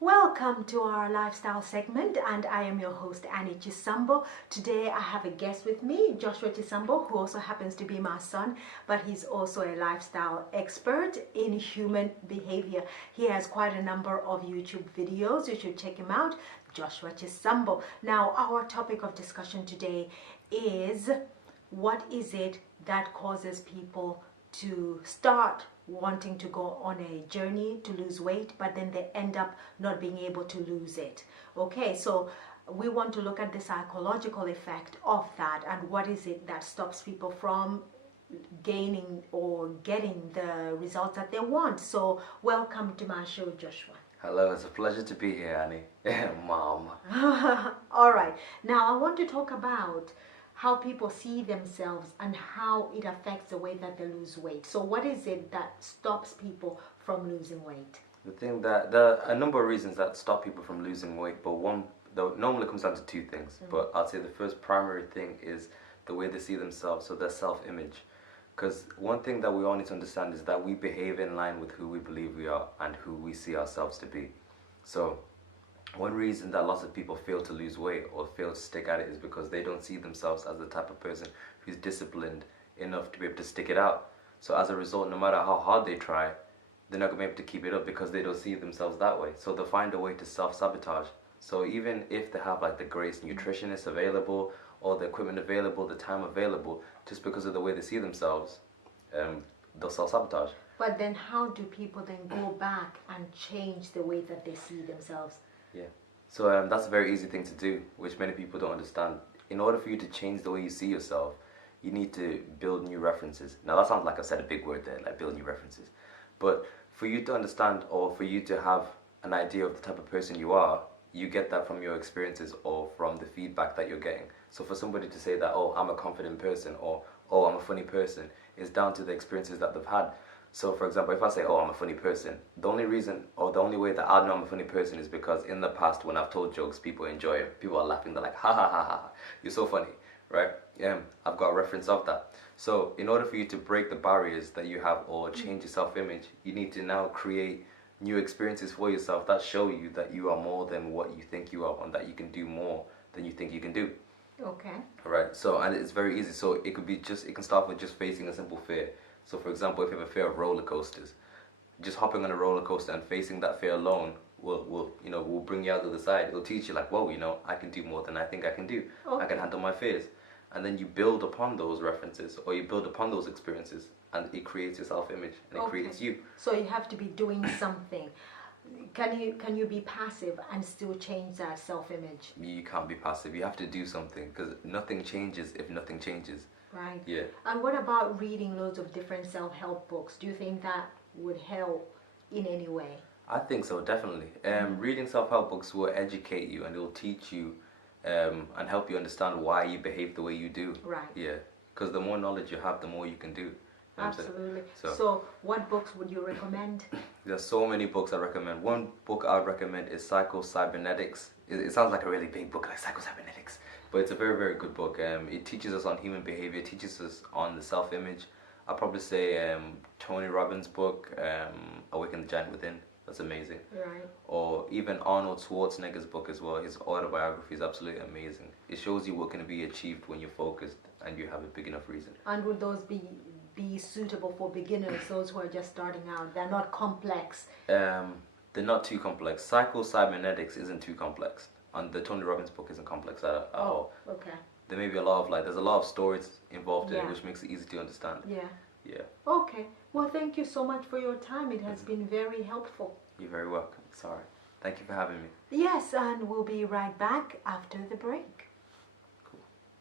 Welcome to our lifestyle segment, and I am your host Annie Chisambo. Today I have a guest with me, Joshua Chisambo, who also happens to be my son, but he's also a lifestyle expert in human behavior. He has quite a number of YouTube videos. You should check him out, Joshua Chisambo. Now, our topic of discussion today is what is it that causes people to start wanting to go on a journey to lose weight, but then they end up not being able to lose it. Okay, so we want to look at the psychological effect of that and what is it that stops people from gaining or getting the results that they want. So welcome to my show, Joshua. Hello, it's a pleasure to be here, Annie. Mom. All right, now I want to talk about how people see themselves and how it affects the way that they lose weight. So what is it that stops people from losing weight? The thing that there are a number of reasons that stop people from losing weight, but one though normally comes down to two things. But I'd say the first primary thing is the way they see themselves, so their self-image. Because one thing that we all need to understand is that we behave in line with who we believe we are and who we see ourselves to be. So one reason that lots of people fail to lose weight or fail to stick at it is because they don't see themselves as the type of person who's disciplined enough to be able to stick it out. So as a result, no matter how hard they try, they're not going to be able to keep it up because they don't see themselves that way. So they'll find a way to self-sabotage. So even if they have like the greatest nutritionists available or the equipment available, the time available, just because of the way they see themselves, they'll self-sabotage. But then how do people then go back and change the way that they see themselves? Yeah, so that's a very easy thing to do, which many people don't understand. In order for you to change the way you see yourself, you need to build new references. Now that sounds like I said a big word there, like build new references. But for you to understand or for you to have an idea of the type of person you are, you get that from your experiences or from the feedback that you're getting. So for somebody to say that, oh, I'm a confident person or, oh, I'm a funny person, is down to the experiences that they've had. So for example, if I say, oh, I'm a funny person, the only reason or the only way that I know I'm a funny person is because in the past when I've told jokes, people enjoy it. People are laughing, they're like, ha ha ha ha, you're so funny, right? I've got a reference of that. So in order for you to break the barriers that you have or change your self-image, you need to now create new experiences for yourself that show you that you are more than what you think you are and that you can do more than you think you can do. Okay. Right, so and it's very easy. So it can start with just facing a simple fear. So for example, if you have a fear of roller coasters, just hopping on a roller coaster and facing that fear alone will bring you out to the side. It'll teach you like, whoa, I can do more than I think I can do. Okay. I can handle my fears. And then you build upon those references or you build upon those experiences and it creates your self-image and it creates you. So you have to be doing something. Can you be passive and still change that self-image? You can't be passive. You have to do something because nothing changes if nothing changes. Right. Yeah. And what about reading loads of different self-help books? Do you think that would help in any way? I think so, definitely. Reading self-help books will educate you and it will teach you and help you understand why you behave the way you do. Right. Yeah. Because the more knowledge you have, the more you can do. Absolutely. So what books would you recommend? There's so many books I recommend. One book I would recommend is Psycho-Cybernetics. It sounds like a really big book, like Psycho-Cybernetics. But it's a very, very good book. It teaches us on human behavior, teaches us on the self-image. I'll probably say Tony Robbins' book, Awaken the Giant Within. That's amazing. Right. Or even Arnold Schwarzenegger's book as well. His autobiography is absolutely amazing. It shows you what can be achieved when you're focused and you have a big enough reason. And would those be suitable for beginners, those who are just starting out? They're not complex. They're not too complex. Psycho-Cybernetics isn't too complex. And the Tony Robbins book isn't complex at all. Okay. There may be a lot of there's a lot of stories involved in it, which makes it easy to understand. Yeah. Yeah. Okay. Well, thank you so much for your time. It has been very helpful. You're very welcome. Sorry. Thank you for having me. Yes, and we'll be right back after the break.